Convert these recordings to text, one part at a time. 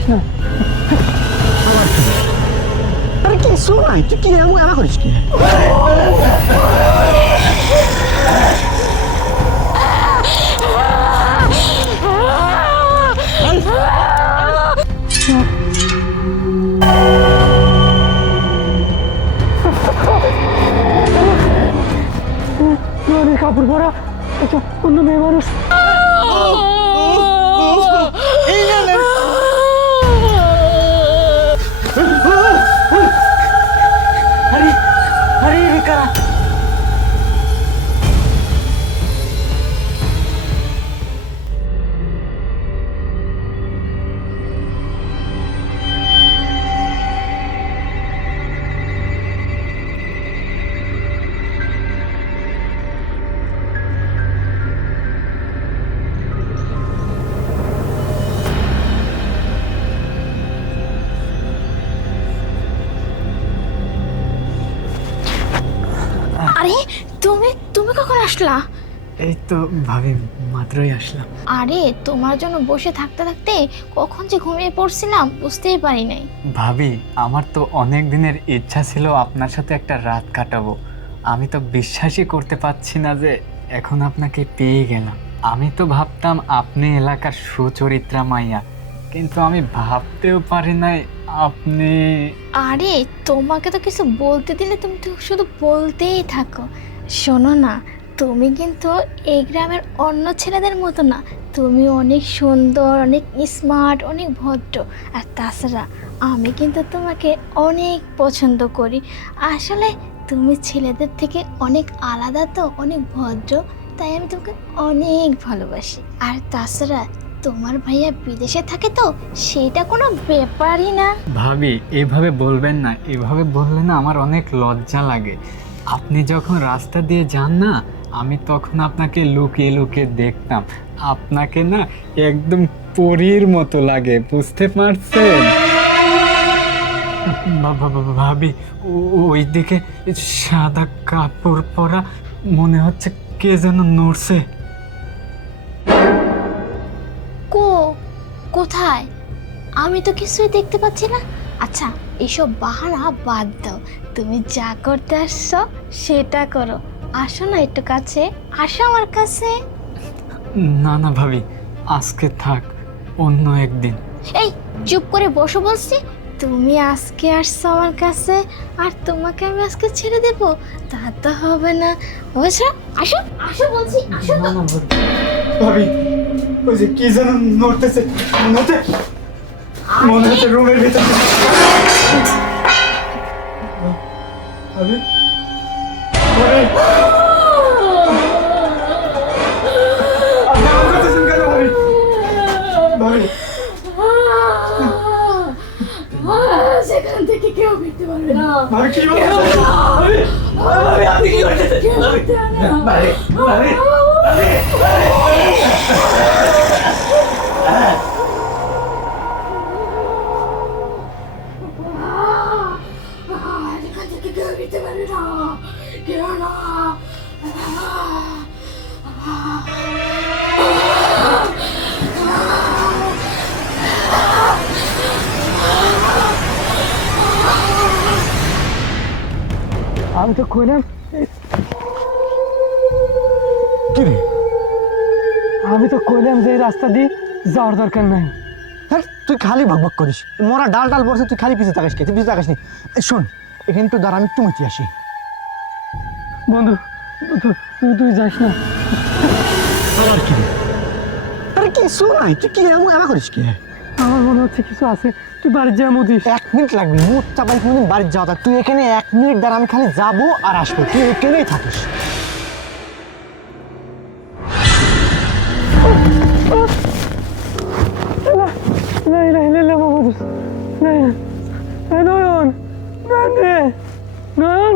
যাস না। আরে কি শোনাই, তুই কি এমন এমন করিস কি? অনেক কাপড় পরা একটা অন্য মেয়ে মানুষ। আরে আরে কারা? আরে তুমি তুমি কখন আসলা? এই তো ভাবি মাত্রই আসলাম। আরে তোমার জন্য বসে থাকতে থাকতে কখন যে ঘুমিয়ে পড়ছিলাম বুঝতেই পারি নাই। ভাবি আমার তো অনেক দিনের ইচ্ছা ছিল আপনার সাথে একটা রাত কাটাবো। আমি তো বিশ্বাসই করতে পারছি না যে এখন আপনাকে পেয়ে গেলাম। আমি তো ভাবতাম আপনি এলাকার সুচরিত্রা মাইয়া, কিন্তু আমি ভাবতেও পারি নাই আপনি। আরে তোমাকে তো কিছু বলতে দিলে তুমি তো শুধু বলতেই থাকো। শোনো না, তুমি কিন্তু এই গ্রামের অন্য ছেলেদের মতো না। তুমি অনেক সুন্দর, অনেক স্মার্ট, অনেক ভদ্র। আর তাছাড়া আমি কিন্তু তোমাকে অনেক পছন্দ করি। আসলে তুমি ছেলেদের থেকে অনেক আলাদা, তো অনেক ভদ্র, তাই আমি তোমাকে অনেক ভালোবাসি। আর তাছাড়া তোমার ভাইয়া বিদেশে থাকে, তো সেটা কোনো ব্যাপারই না। ভাবি এভাবে বলবেন না, এভাবে বললে না আমার অনেক লজ্জা লাগে। আপনি যখন রাস্তা দিয়ে যান না, আমি তখন আপনাকে লুকিয়ে লুকিয়ে দেখতাম। আপনাকে না একদম পরীর মতো লাগে, বুঝতে পারছেন? ভাবি ওই দিকে সাদা কাপড় পরা মনে হচ্ছে কে যেন নড়ছে। কোথায়? আমি তো কিছুই দেখতে পাচ্ছি না। আচ্ছা, এসব বাহানা বাদ দাও, তুমি যা করতে আসছো সেটা করো। আসো না একটু কাছে, আসো আমার কাছে। না না ভাবি, আজকে থাক, অন্য একদিন। এই চুপ করে বসো বলছি। তুমি আজকে আসছো আমার কাছে, আর তোমাকে আমি আজকে ছেড়ে দেবো? তা তো হবে না, বুঝছো? আসো আসো বলছি, আসো তো। ভাবি ওই যে কি যেন নড়তেছে, মনে হচ্ছে রুমের ভিতর। ভাবি ভাবি আপনি এমন করতেছেন কেন ভাবি? ভাবি সেখান থেকে কেউ ফিরতে পারবে না। ভাবি কি বলতেছেন? ভাবি ভাবি আপনি কি করতেছেন? ভাবি ভাবি সেখান থেকে কেউ ফিরতে পারবে না, কেউ না। আমি তো কইলাম, কি রে? আমি তো কইলাম যে এই রাস্তা দিয়ে যাওয়ার দরকার নাই। হ্যাঁ তুই খালি ভকভক করিস, মরা ডাল ডাল পড়ছে, তুই খালি পিছিয়ে তাকাস কে? তুই পিছিয়ে তাকাস নি। শোন এখানে একটু দাঁড়া, আমি একটু মুচি আসি। বন্ধু তুই যাস না। আবার কি রে? আরে কি শোনাই, তুই কি এমন এমন করিস কি? আমার মনে হচ্ছে কিছু আছে, তুই বাড়ি যা মদিস। 1 মিনিট লাগবে, মুখ চাপাই কোনোদিন বাড়ির যাওয়া। তুই এখানে 1 মিনিট দাঁড়া, আমি খালি যাবো আর আসবো, তুই এখানেই থাকিস। নয়ন, নয়ন রে, নয়ন।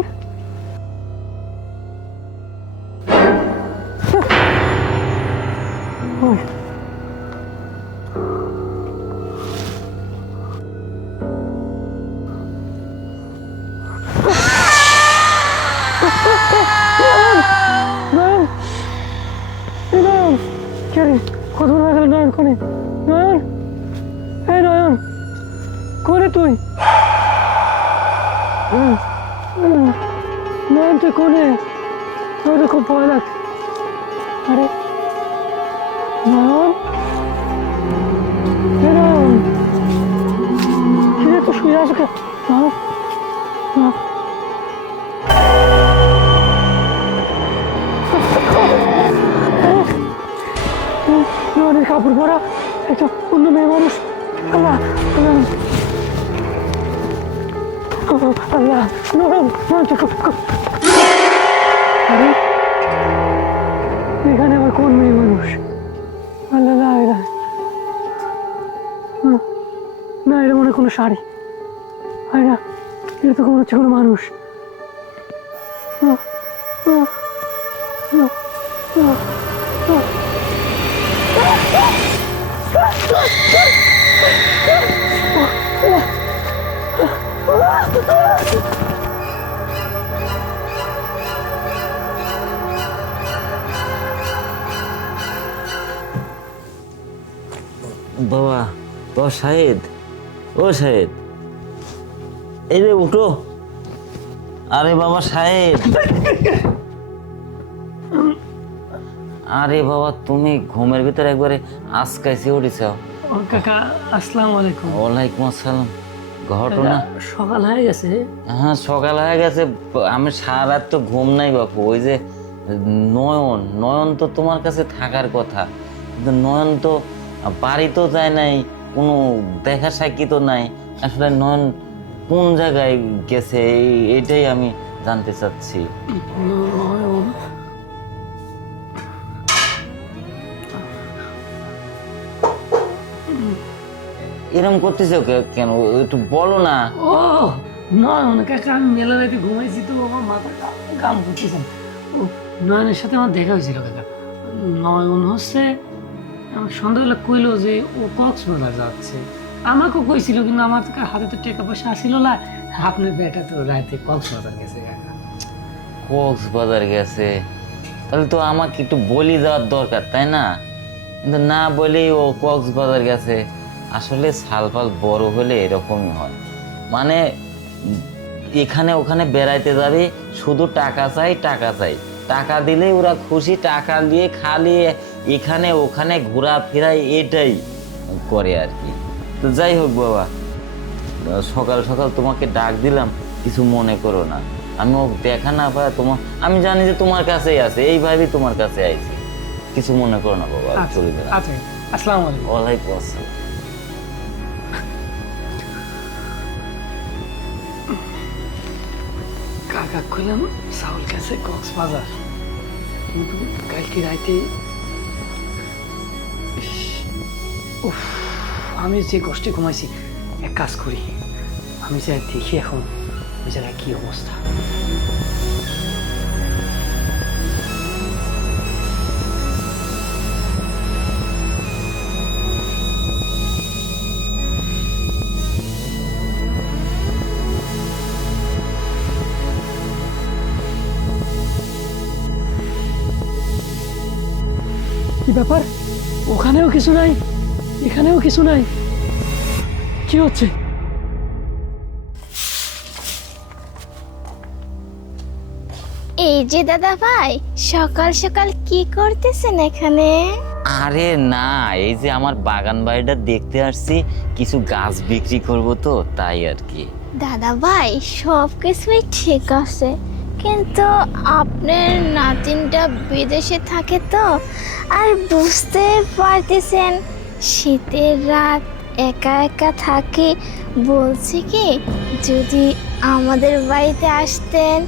নয়ন, এই নয়ন, কে রে? কত বড় নয়ন, কোনে নয়ন? এই নয়ন। নয়ন তুই কোনে? আমার তো খুব ভয় লাগছে। আরে নয়ন, নয়ন, কিরে তুই শুয়ে আছো কে? নয়ন, নয়ন। নয়নের কাপড় পরা একটা অন্য মেয়ে মানুষ। আল্লাহ, আল্লাহ, আল্লাহ, নয়ন, নয়ন তুই আরে এখানে আবার কোন মেয়ে মানুষ? আল্লাহ, না এটা মনে হয় কোনো শাড়ি। হয় না, এটা তো মনে হচ্ছে কোনো মানুষ। বাবা, বাবা শাহেদ, ও শাহেদ, এই রে উঠো। আরে বাবা শাহেদ, আরে বাবা তুমি ঘুমের ভিতরে একবারে আজকাইছে উঠেছ। কাকা আসসালামু আলাইকুম। ওয়ালাইকুম আসসালাম। ঘটনা সকাল হয়ে গেছে। হ্যাঁ সকাল হয়ে গেছে, আমি সারা রাত তো ঘুম নাই বাপু। ওই যে নয়ন, নয়ন তো তোমার কাছে থাকার কথা, কিন্তু নয়ন তো বাড়ি তো যায় নাই, কোনো দেখা সাক্ষী তো নাই। আসলে নয়ন কোন জায়গায় গেছে এটাই আমি জানতে চাচ্ছি। নয়ন, এরকম করতেছো কেন, একটু বলো না। ও নয়ন কাকা, আমি মেলা রাতে ঘুমাইছি তো আমার মাথাটা কাম করতেছে। ও নয়নের সাথে আমার দেখা হয়েছিল কাকা। নয়ন হচ্ছে আমার সন্ধ্যাবেলা কইলো যে ও কক্সবাজার যাচ্ছে। আমাকেও কইছিল, কিন্তু আমার তো হাতে তো টাকা পয়সা আসিল না। আপনার বেটা তো রাতে কক্সবাজার গেছে কাকা। কক্সবাজার গেছে, তাহলে তো আমাকে একটু বলি দেওয়ার দরকার, তাই না? কিন্তু না বলেই ও কক্সবাজার গেছে। আসলে সালফাল বড় হলে এরকমই হয়, মানে এখানে ওখানে বেড়াইতে যাবে, শুধু টাকা চাই টাকা চাই, টাকা দিলেই ওরা খুশি, টাকা দিয়ে খালি এখানে ওখানে ঘোরাফেরাই এটাই করে আর কি। তো যাই হোক বাবা, সকাল সকাল তোমাকে ডাক দিলাম, কিছু মনে করো না। আমি ও দেখা না পাই তোমার, আমি জানি যে তোমার কাছেই আছে, এইভাবেই তোমার কাছে আইছি, কিছু মনে করো না বাবা। চলে গেলাম। আচ্ছা, আসসালামু আলাইকুম। ওয়ালাইকুম আসসালাম। কাকা কইলাম সাউল গেছে কক্সবাজার, কিন্তু কালকে রাতে উফ, আমি যে কষ্টে ঘুমাইছি। এক কাজ করি, আমি যাই দেখি এখন ওই জায়গায় কি অবস্থা। কি ব্যাপার? ওখানেও কিছু নাই, এখানেও কিছু নাই, কি হচ্ছে? এই যে দাদা ভাই, সকাল সকাল কি করতেছেন এখানে? আরে না, এই যে আমার বাগান বাড়িটা দেখতে আসছি, কিছু গাছ বিক্রি করব তো তাই আর কি। দাদা ভাই সব কিছুই ঠিক আছে, কিন্তু আপনার নাতিনটা বিদেশে থাকে তো, আর বুঝতে পারতেছেন শীতের রাত একা একা থাকে। বলছি কি, যদি আমাদের বাড়িতে আসতেন,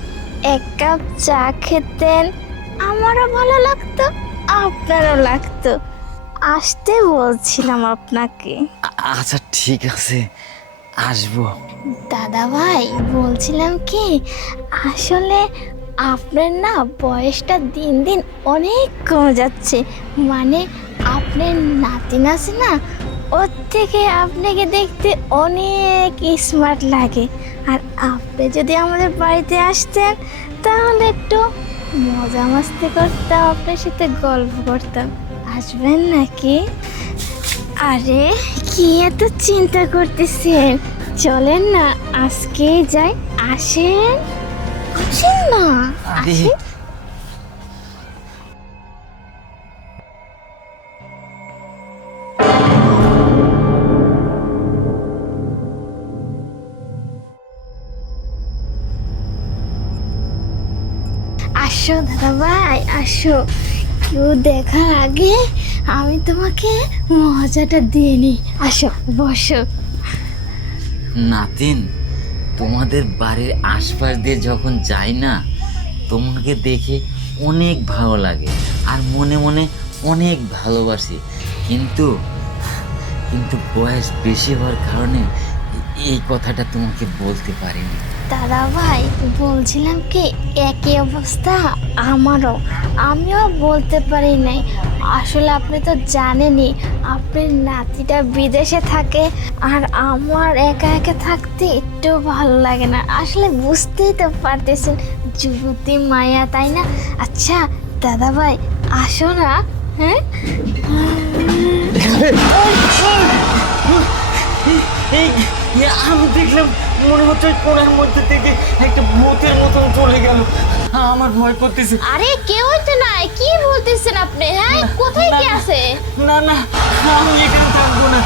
এক কাপ চা খেতেন, আমারও ভালো লাগতো, আপনারও লাগতো। আসতে বলছিলাম আপনাকে। আচ্ছা ঠিক আছে, আসবো। দাদা ভাই বলছিলাম কি, আসলে আপনার না বয়সটা দিন দিন অনেক কমে যাচ্ছে। মানে আপনার নাতিন আছে না, ওর থেকে আপনাকে দেখতে অনেক স্মার্ট লাগে। আর আপনি যদি আমাদের বাড়িতে আসতেন, তাহলে একটু মজা মাস্তি করতাম, আপনার সাথে গল্প করতাম। আসবেন নাকি? আরে কি এত চিন্তা করতেছেন, চলেন না আজকে যাই, আসেন। আসেন না, আরে আসেন। আসো দাদা ভাই, আসো। কেউ দেখার আগে আমি তোমাকে মজাটা দিয়ে নিই। আসো, বসো। নাতিন, তোমাদের বাড়ির আশপাশ দিয়ে যখন যাই না, তোমাকে দেখে অনেক ভালো লাগে আর মনে মনে অনেক ভালোবাসি, কিন্তু কিন্তু বয়স বেশি হওয়ার কারণে এই কথাটা তোমাকে বলতে পারিনি। দাদা ভাই, বলছিলাম কি, একই অবস্থা আমারও। আমিও বলতে পারি নাই। আসলে আপনি তো জানেনই, আপনার নাতিটা বিদেশে থাকে, আর আমার একা একা থাকতে একটু ভালো লাগে না। আসলে বুঝতেই তো পারতেছেন, যুবতী মায়া, তাই না? আচ্ছা দাদা ভাই, আসো না। হ্যাঁ, আমি দেখলাম মনে হচ্ছে কোনার মধ্যে থেকে একটা ভূতের মতন চলে গেল, আমার ভয় করতেছে। আরে কেউই তো নাই, কি বলতেছেন আপনি? হ্যাঁ, কোথায় কি আছে? না না, আমি এখানে থাকবো না।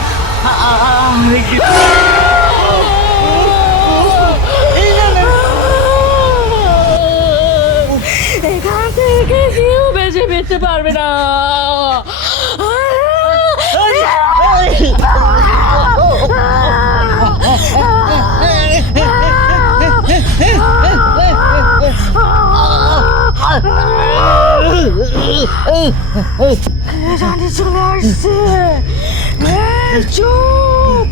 এখান থেকে কেউ বেঁচে ফিরতে পারবে না। রানী চলে আসছে। এই চুপ,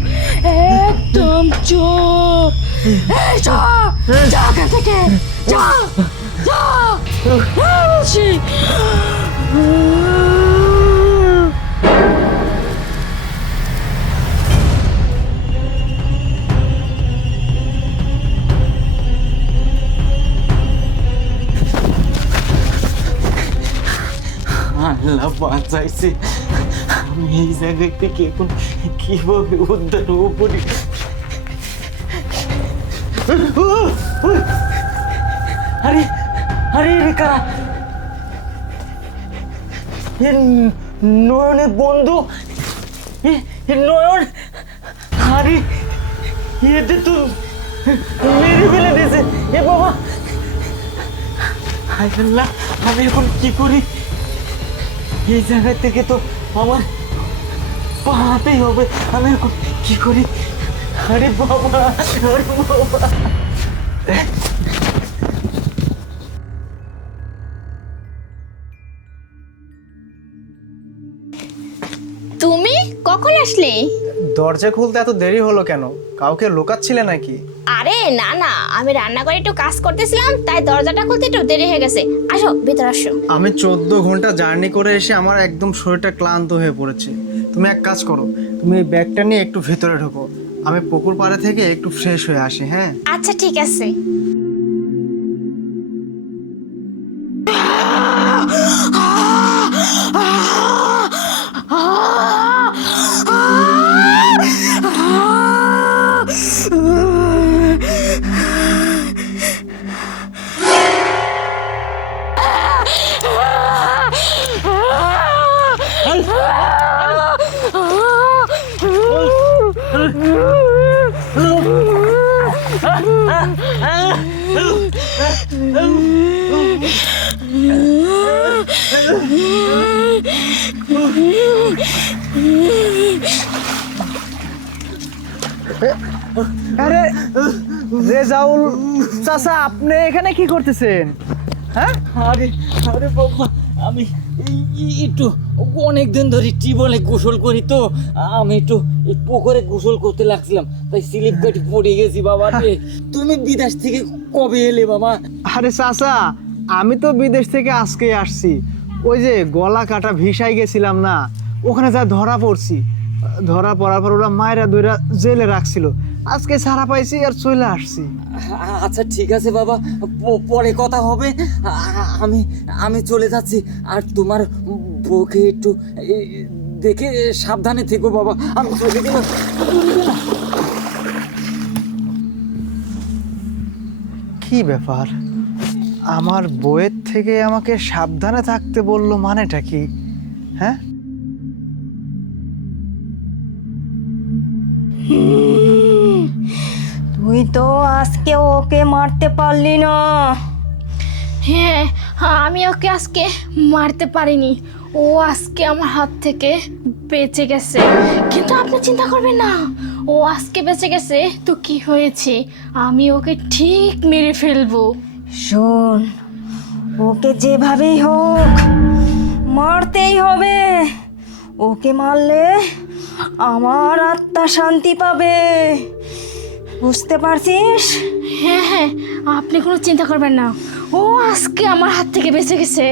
একদম চুপ। এই যা, যা এখান থেকে, যা, যা, বলছি। আল্লাহ বাঁচাইছে, আমি এই জায়গায় থেকে এখন কিভাবে উদ্ধার হবো পড়ি। আরে আরে রে কারা? এ নয়নের বন্ধু, এ নয়ন। আরে এতে তো মেরে ফেলে দিয়েছে। এ বাবা, হায় আল্লাহ, আমি এখন কি করি? এই জায়গা থেকে তো আমার পালাতেই হবে। আমি এখন কি করি? আরে বাবা, আরে বাবা। তুমি কখন আসলে? দরজা খুলতে এত দেরি হলো কেন? কাউকে লোকাচ্ছিলে নাকি? আরে না না, আমি রান্নাঘরে একটু কাজ করতেছিলাম, তাই দরজাটা খুলতে একটু দেরি হয়ে গেছে। আসো, ভিতরে আসো। আমি 14 ঘন্টা জার্নি করে এসে আমার একদম শরীরটা ক্লান্ত হয়ে পড়েছে। তুমি এক কাজ করো, তুমি এই ব্যাগটা নিয়ে একটু ভেতরে ঢোকো, আমি পুকুর পাড়ে থেকে একটু ফ্রেশ হয়ে আসি। হ্যাঁ, আচ্ছা ঠিক আছে। আরে রেজাউল চাচা, আপনি এখানে কি করতেছেন? হ্যাঁ, আরে আরে বাবা, আমি একটু অনেক দিন ধরে টিউবওয়েলে গোসল করি, তো আমি একটু এই পুকুরে গোসল করতে লাগছিলাম, তাই স্লিপ কেটে পড়ে গেছি বাবা রে। তুমি বিদেশ থেকে কবে এলে বাবা? আরে চাচা, আমি তো বিদেশ থেকে আজকেই আসছি। ওই যে গলা কাটা ভিসায় গেছিলাম না, ওখানে যা ধরা পড়ছি। ধরা পড়ার পর ওরা মায়েরা দুইরা জেলে রাখছিল, আজকে ছাড়া পাইছি আর চলে আসছি। আচ্ছা ঠিক আছে বাবা, পরে কথা হবে। আমি আমি চলে যাচ্ছি, আর তোমার বউকে একটু দেখে সাবধানে থেকো বাবা। আমি চলে গেলাম। কি ব্যাপার, আমার বউয়ের থেকে আমাকে সাবধানে থাকতে বললো, মানেটা কি? হ্যাঁ, তুই তো আজকে ওকে মারতে পারলি না। হ্যাঁ, আমি ওকে আজকে মারতে পারিনি, ও আজকে আমার হাত থেকে বেঁচে গেছে। কিন্তু আপনি চিন্তা করবেন না, ও আজকে বেঁচে গেছে তো কি হয়েছে, আমি ওকে ঠিক মেরে ফেলবো। শোন, ওকে যেভাবেই হোক মারতেই হবে। ওকে মারলে আমার আত্মা শান্তি পাবে, বুঝতে পারছিস? হ্যাঁ হ্যাঁ, আপনি কোনো চিন্তা করবেন না, ও আজকে আমার হাত থেকে বেঁচে গেছে,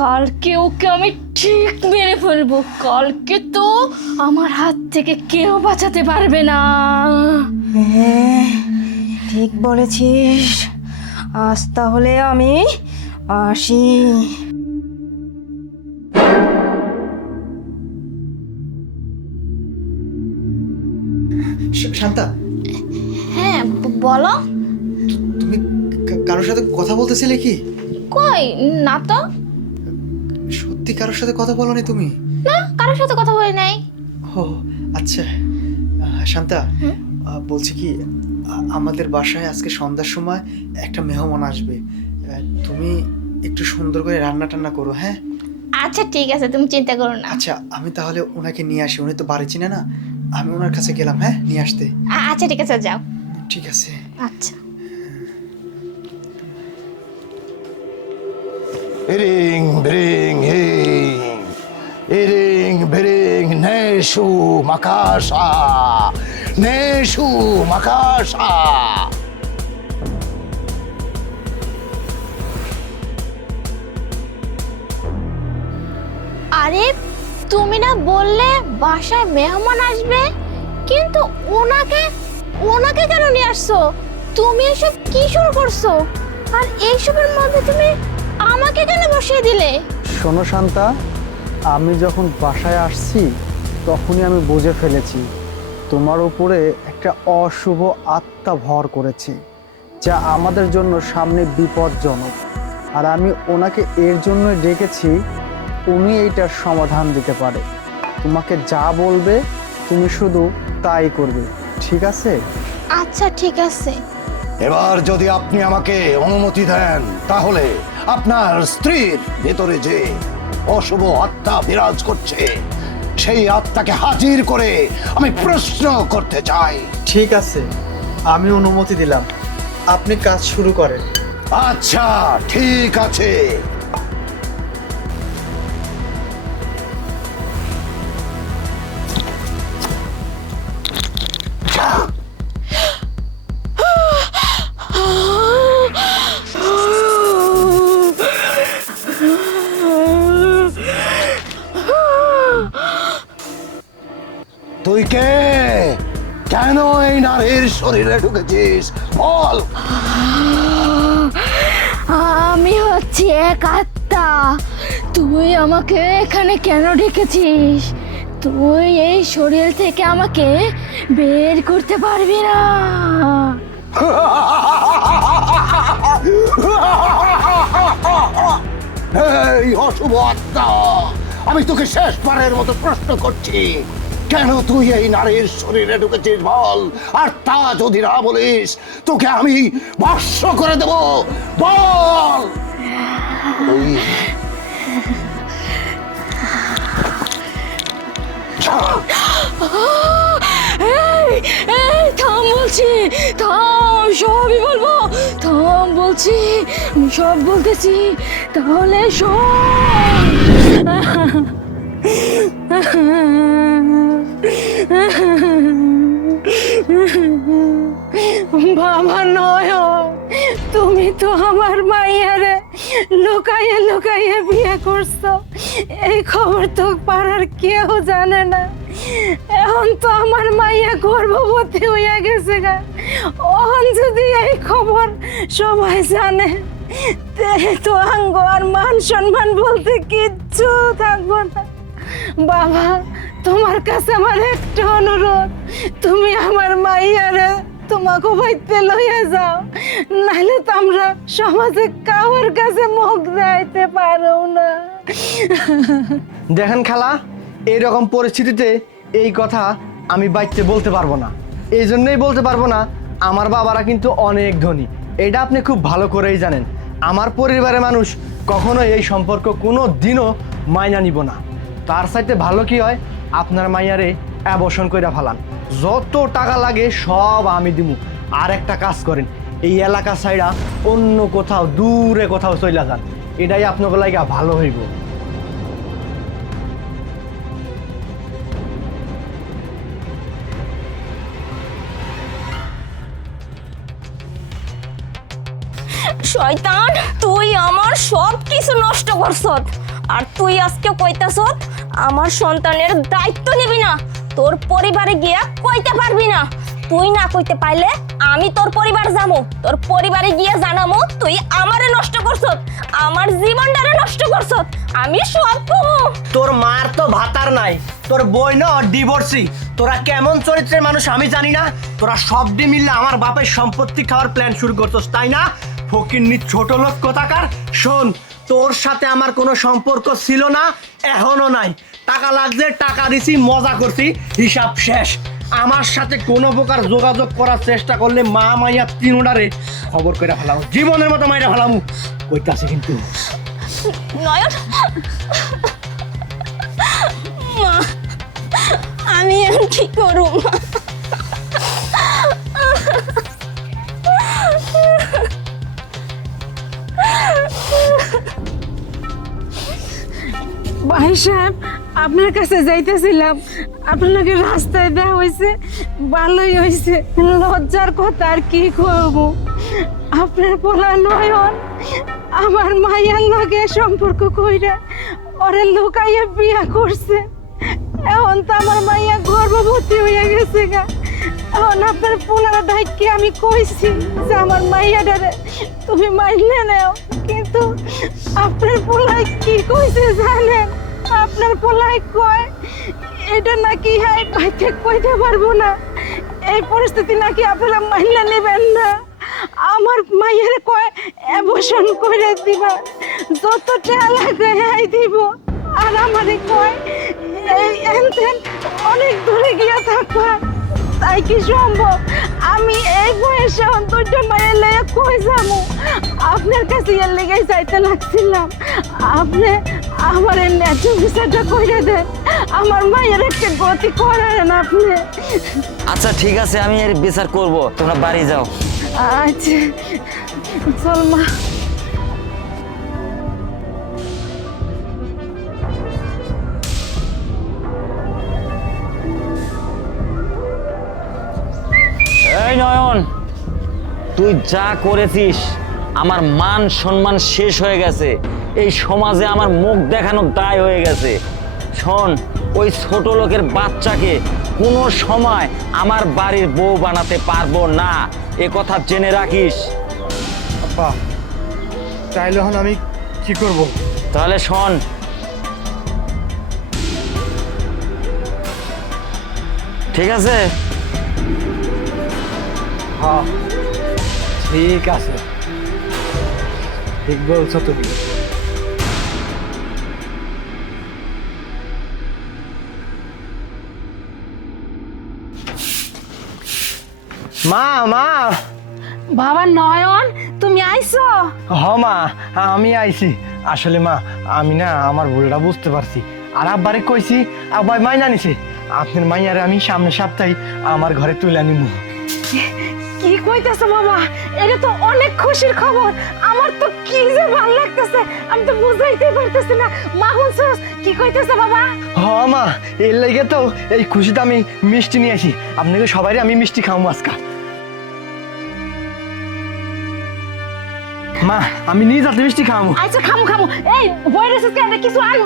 কালকে ওকে আমি ঠিক মেরে ফেলবো। কালকে তো আমার হাত থেকে কেউ বাঁচাতে পারবে না। হ্যাঁ, ঠিক বলেছিস। আজ তাহলে আমি আসি। শান্তা, হ্যাঁ, বলো। তুমি কারোর সাথে কথা বলতেছিলে কি? কই না তো, সত্যি কারোর সাথে কথা বলোনি তুমি? না, কারোর সাথে কথা বলি নাই। ও আচ্ছা। শান্তা, বলছি কি, আমাদের বাসায় আজকে সন্ধ্যার সময় একটা মেহমান আসবে। তুমি একটু সুন্দর করে রান্না টান্না করো, হ্যাঁ? আচ্ছা ঠিক আছে, তুমি চিন্তা করো না। আচ্ছা, আমি তাহলে ওনাকে নিয়ে আসি, উনি তো বাড়ি চিনে না, আমি ওনার কাছে গেলাম, হ্যাঁ, নিয়ে আসতে। আচ্ছা ঠিক আছে, যাও। ঠিক আছে। আচ্ছা। Iring, bring, hing. Iring, bring, neshu, makasha. Neshu, makasha. আরে তুমি না বললে বাসায় মেহমান আসবে, কিন্তু ওনাকে ওনাকে কেন নিয়ে আসছো? তুমি এসব কি শুরু করছো? আর এইসবের মধ্যে তুমি আমাকে কেন বসিয়ে দিলে? শোনো শান্তা, আমি যখন বাসায় আসছি তখনই আমি বুঝে ফেলেছি তোমার উপরে একটা অশুভ আত্মা ভর করেছে, যা আমাদের জন্য সামনে বিপজ্জনক। আর আমি ওনাকে এর জন্য ডেকেছি, উনি এইটার সমাধান দিতে পারে। তোমাকে যা বলবে তুমি শুধু তাই করবে, ঠিক আছে? আচ্ছা ঠিক আছে। এবার যদি আপনি আমাকে অনুমতি দেন, তাহলে আপনার স্ত্রীর ভেতরে যে অশুভ আত্মা বিরাজ করছে, সেই আত্মাকে হাজির করে আমি প্রশ্ন করতে চাই। ঠিক আছে, আমি অনুমতি দিলাম, আপনি কাজ শুরু করেন। আচ্ছা ঠিক আছে। তুই কে? কেন এই নারীর শরীরে ঢুকেছিস বল? আমি হচ্ছি এক আত্মা। তুই আমাকে এখানে কেন ডেকেছিস? তুই এই শরীর থেকে আমাকে বের করতে পারবি না। এই অশুভ আত্মা, আমি তোকে শেষবারের মতো প্রশ্ন করছি, কেন তুই এই নারীর শরীরে ঢুকেছিস বল? আর তা যদি না বলিস, তোকে আমি ভস্ম করে দেব, বল। এই থাম বলছি, থাম, সবই বলবো, থাম বলছি, আমি সব বলতেছি, তাহলে বাবা নয়, তুমি তো আমার মাইয়ারে লুকাইয়ে লুকাইয়ে বিয়ে করছো, এই খবর তো পাড়ার কেউ জানে না। এখন তো আমার মাইয়া গর্ভবতী হইয়া গেছে গা, ওহন যদি এই খবর সবাই জানে, তো আঙ্গ আর মান সম্মান বলতে কিচ্ছু থাকবো না। বাবা, তোমার কাছে আমার একটা অনুরোধ, তুমি আমার মাইয়ারে তোমাকে বাইতে লইয়া যাও, নাহলে তো আমরা সমাজে কাউর কাছে মুখ দেখাইতে পারো না। দেখেন খালা, এইরকম পরিস্থিতিতে এই কথা আমি বাইতে বলতে পারবো না। এই জন্যই বলতে পারবো না, আমার বাবারা কিন্তু অনেক ধনী, এটা আপনি খুব ভালো করেই জানেন। আমার পরিবারের মানুষ কখনো এই সম্পর্ক কোনো দিনও মাইনা নিব না। তার চাইতে ভালো কি হয়, আপনার মাইয়ারে অ্যাবর্শন কইরা ফেলান, যত টাকা লাগে সব আমি দিব। আর একটা কাজ করেন, এই এলাকা ছাইড়া অন্য কোথাও দূরে কোথাও চলে যান, এটাই আপনাকে লাগা ভালো হইব। শয়তান, তুই আমার সব কিছু নষ্ট করছত, আর তুই আজকে কইতাছত আমার সন্তানের দায়িত্ব নিবি না, তোর পরিবারে গিয়া কইতে পারবি না। তুই না কইতে পারলে আমি তোর পরিবার যাবো, তোর পরিবারে গিয়ে জানামো তুই আমারে নষ্ট করছত, আমার জীবনটারে নষ্ট করছত। আমি সব কমু। তোর মার তো ভাতার নাই, তোর বই না ডিভোর্সি। তোরা কেমন চরিত্রের মানুষ আমি জানি না, তোরা সব দিয়ে মিললে আমার বাপের সম্পত্তি খাওয়ার প্ল্যান শুরু করছস, তাই না? ফকিন্নি ছোট লোক কোথাকার। শোন, তোর সাথে আমার কোনো সম্পর্ক ছিল না, এখনো নাই। টাকা লাগছে, টাকা দিছি, মজা করছি, হিসাব শেষ। আমার সাথে কোনো প্রকার যোগাযোগ করার চেষ্টা করলে মা মাইয়া তিনোটারে খবর করে ফেলাম, জীবনের মতো মাইরা ফেলাম কইতাছে কিন্তু। নয়ন, মা, আমি এখন কি করব? ভাই সাহেব, আপনার কাছে যাইতেছিলাম, আপনাকে রাস্তায় দেওয়া হয়েছে, ভালোই হয়েছে। লজ্জার কথা আর কি করবো, আপনার পোলা নয়ন আমার মাইয়ার লগে সম্পর্ক কইরা ওরে লুকাইয়া বিয়া করছে। এখন তো আমার মাইয়া গর্ভবতী হইয়া গেছে গা। এখন আপনার পোলার ডাইকে আমি কইছি যে আমার মাইয়াটারে তুমি মাইলে নাও, কিন্তু আপনার পোলাই কি কইছে জানেন? আপনার পোলাই কয় এটা নাকি হ্যাঁ বাইতে কইতে পারবো না, এই পরিস্থিতি নাকি আপনারা মাইলে নেবেন না। আমার মাইয়ের কয় অ্যাবর্শন করে দিবা, যত টাকা লাগে হ্যাঁ দিব। আর আমারে কয় এই এনতেন অনেক দূরে গিয়া থাকবা, তাই কি সম্ভব? আমি এই বয়সে অন্তত মায়ের লেগে কই যাবো? আপনার কাছে এর লেগেই যাইতে লাগছিলাম, আপনি আমার এই ন্যায্য বিচারটা কইরে দেন, আমার মায়ের একটা গতি করেন আপনি। আচ্ছা ঠিক আছে, আমি এর বিচার করব, তোমরা বাড়ি যাও। আচ্ছা চল মা। এই নয়ন, তুই যা করেছিস আমার মান সম্মান শেষ হয়ে গেছে, এই সমাজে আমার মুখ দেখানোর দায় হয়ে গেছে। শোন, ওই ছোট লোকের বাচ্চাকে কোনো সময় আমার বাড়ির বউ বানাতে পারবো না, এ কথা জেনে রাখিস। আপা, তাইলে এখন আমি কি করব? তাহলে শোন, ঠিক আছে? হ্যাঁ ঠিক আছে, ঠিক বলছো তুমি। মা মা, বাবা নয়ন, তুমি আইছো? হ মা, আমি আইছি। আসলে মা, আমি না আমার ভুলটা বুঝতে পারছি, আর আব্বারে কইছি, আব্বাই মাইনা নিছে। আপনার মাইয়ারে আমি সামনের সপ্তাহে আমার ঘরে তুলে নিব। কি কইতেছো বাবা? এটা তো অনেক খুশির খবর, আমার তো কি যে ভালো লাগতেছে, আমি তো বুঝাইতে পারতেছি না। মা হুনছস কি কইতেছে বাবা? হ মা, এর লেগে তো এই খুশিতে আমি মিষ্টি নিয়ে আসি, আপনাকে সবাই আমি মিষ্টি খাওয়াবো আজকা। মা, আমি নিজ হাতে মিষ্টি খাওয়াবো। আচ্ছা খামু খামু। এই বইরেছিস কেন? কিছু আন,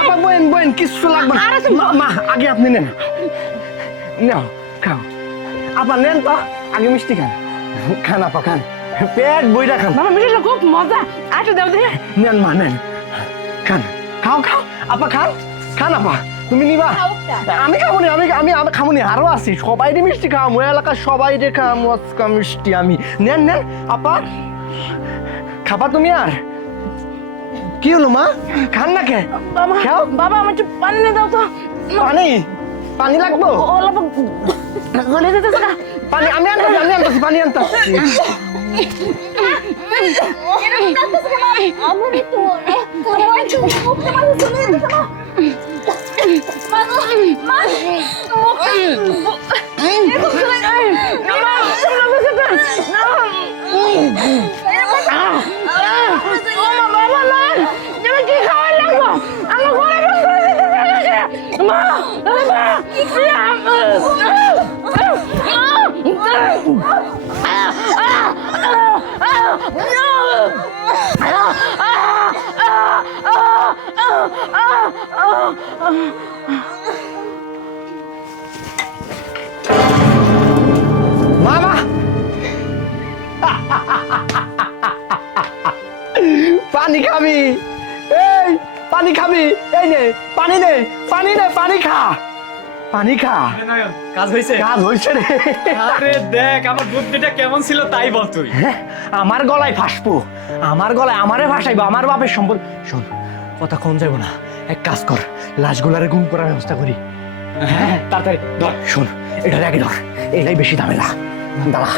আপা বয়েন বয়েন, কিছু লাগবে না। মা আগে আপনি নেন, নাও খাও। আপা নেন তো, আগে মিষ্টি খান। খান আপা খান, পেট বইটা খান। বাবা মিষ্টিটা খুব মজা, আচ্ছা দাও দে। নেন মা নেন, খান, খাও খাও আপা খান, খান আপা, তুমি নিবা? আমি খাবো না, আমি আমি আমি খাবো না, আরো আছি, সবাই মিষ্টি খাওয়াবো, এলাকার সবাই খাওয়াবো আজকে মিষ্টি আমি। নেন নেন আপা, খাবা তুমি? আর কি হলো মা, খান না কে? খাও বাবা আমার একটু পানি নিয়ে দাও তো। পানি, পানি লাগবো? অল্প গলে যেতেছে না। পানি আমি আনতেছি, পানি আনতেছি। মামা পানি খাবি? এই পানি খাবি? এই নে পানি, নে পানি, নে পানি খা, পানি খা। কাজ হয়েছে? কাজ হয়েছে রে। আরে দেখ আমার বুদ্ধিটা কেমন ছিল তাই বল তুই। আমার গলায় ফাঁসবো, আমার গলায় আমারে ফাঁসাইবো, আমার বাপের সম্পদ। শোন, কথা কম যাবো না, এক কাজ কর, লাশগুলারে গুম করার ব্যবস্থা করি। হ্যাঁ তাড়াতাড়ি ধর। শোন, এটা আগে ধর, এটাই বেশি ঝামেলা। দাঁড়া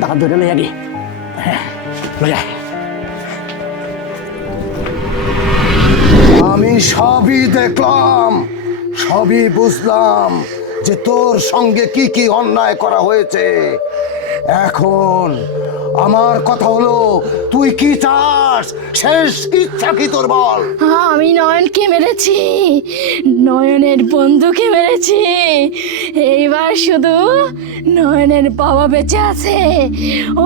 দাঁড়া, ধরে লই আগে। হ্যাঁ লই আয়। আমি সবই দেখলাম, সবই বুঝলাম যে তোর সঙ্গে কি কি অন্যায় করা হয়েছে। এখন আমার কথা হলো, তুই কি চাস? শেষ ইচ্ছা কি তোর বল? আমি নয়নকে মেরেছি, নয়নের বন্ধুকে মেরেছি। এইবার শুধু নয়নের বাবা বেঁচে আছে,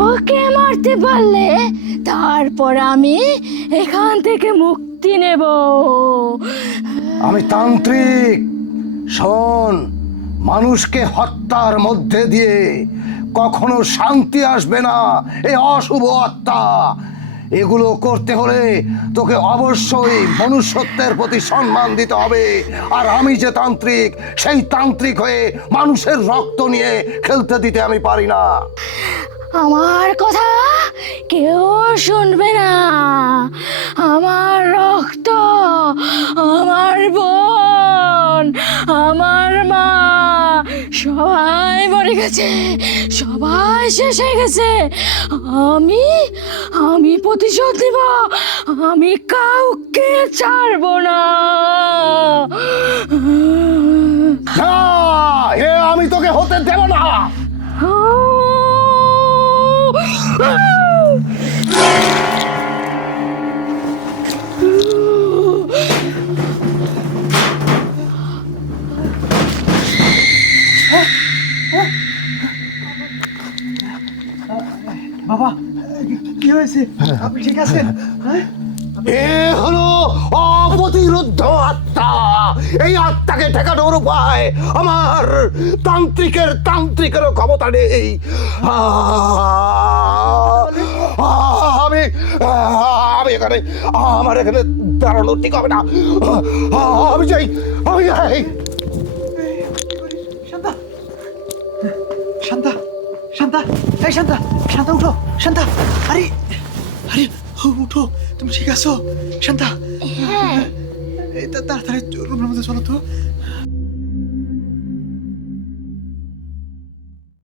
ওকে মারতে পারলে তারপর আমি এখান থেকে মুক্তি নেব। আমি তান্ত্রিক। শোন, মানুষকে হত্যার মধ্যে দিয়ে কখনো শান্তি আসবে না। এই অশুভ আত্মা, এগুলো করতে হলে তোকে অবশ্যই মনুষ্যত্বের প্রতি সম্মান দিতে হবে। আর আমি যে তান্ত্রিক, সেই তান্ত্রিক হয়ে মানুষের রক্ত নিয়ে খেলতে দিতে আমি পারি না। আমার কথা কেউ শুনবে না। আমার রক্ত, আমার বোন, আমার মা সবাই মরে গেছে, সবাই শেষ হয়ে গেছে। আমি প্রতিশোধ নিব, আমি কাউকে ছাড়বো না। না, এ আমি তোকে হতে দেব না। বাবা কি হয়েছে? আপনি ঠিক আছেন? হ্যাঁ এ হলো অপ্রতিরোধ্য আত্মা। এই আত্মাকে ঠেকানোর উপায় আমার তান্ত্রিকেরও ক্ষমতা নেই। আমি এখানে, আমার এখানে দাঁড়ানো ঠিক হবে না। আমি যাই। শান্তা, শান্তা, শান্তা, এই শান্তা, শান্তা উঠো, শান্তা। আরে আরে উঠো, তুমি ঠিক আছো? শান্তা, হ্যাঁ, এই তাড়াতাড়ি রুমের মধ্যে চলো তো।